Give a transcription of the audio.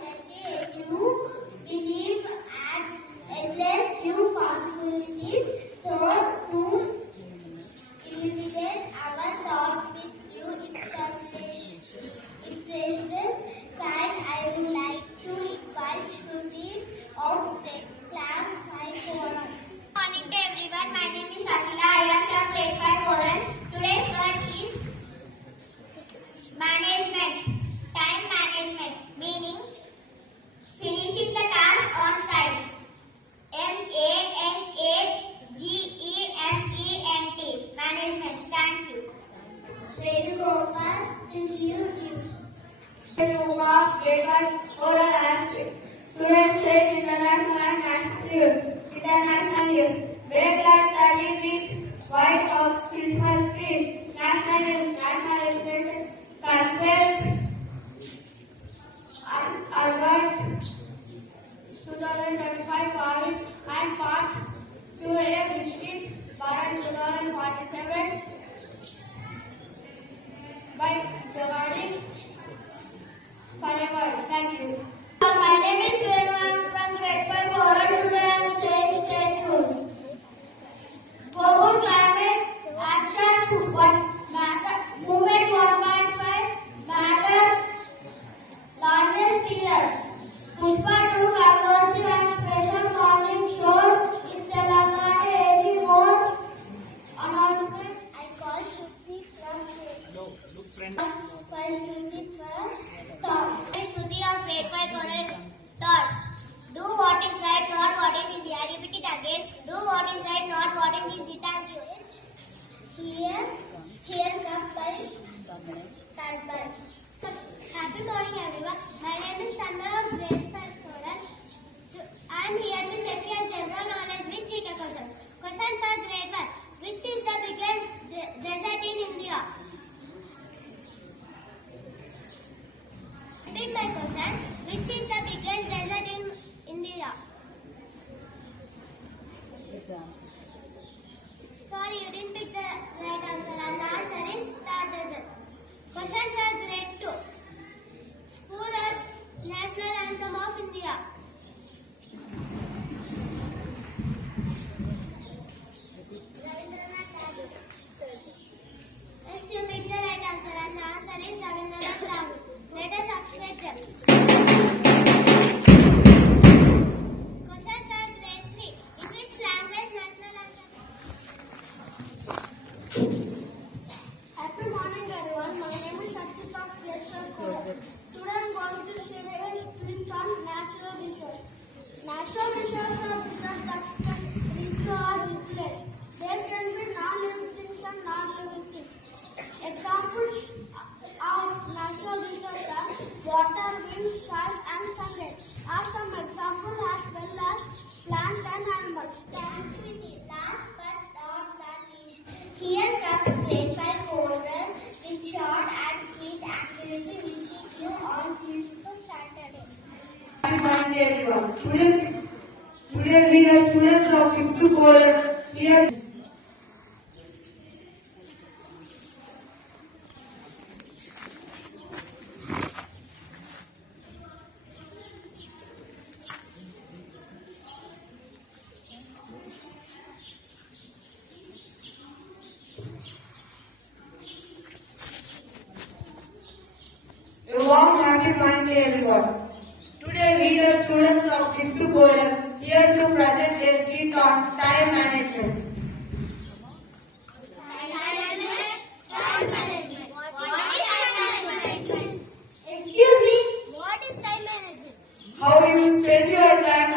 energy if you believe and endless new possibilities. So to illuminate our thoughts with new impressions, I would like to invite Shruti of the class 5 Forum. Good morning to everyone. My name is Akila. I am from grade 5 Forum. Today's word is management. Time management, meaning finishing the task on time. MANAGEMENT. Management. Thank you. Venugopal, this you news. Venugopal, grade 5 Forum aspect. Students take international year. Where class study with White House Christmas tree. National Education Conference Awards 2025 Paris and Park 2A District Bharat 2047 by providing forever. Thank you. My name is Venu. I am from grade 5 Forum. Today I am saying state news. Global Climate Action Movement 1.5 matter largest years. Pushpa 2 controversy and special morning shows in Telangana 80 more announcement. I call Shruti from first unit first. Shruti of grade 5 Forum. Thought. Do what is right, not what is India. Repeat it again. Do what is right, not what is easy. Thank you. Here come by Tanmay. Happy morning, everyone. My name is Tanmay of grade 5 Forum. I am here to check your general knowledge with GK questions. Question for grade 1. Which is the biggest desert in India? Repeat my question. Which is the biggest desert in India? Sorry, you didn't pick the right answer, and the answer is Thar Desert. Question for grade 2. Who wrote National Anthem of India? Rabindranath Tagore. Yes, you picked the right answer, and the answer is Rabindranath Tagore. Let us appreciate them. Question for grade 3. In which language National Anthem? Happy morning, everyone. My name is Sakshita of grade 5 Forum. Today I am going to share a glimpse on natural resources. Natural resources are resources that can restore or replace. There can be non-living things and non-living things. Examples of natural resources are water, wind, soil, and sunlight are some examples as well as plants and animals. Last but not the least, here comes grade 5 Forum in short and sweet activity wishing you all beautiful Saturday. Happy Monday, everyone. Today we are students of 5th Forum here. A warm happy Monday, everyone. Today we are students of 5th Forum here to present a skit on time management. Time management. Time management. What is time management? Excuse me. What is time management? How you spend your time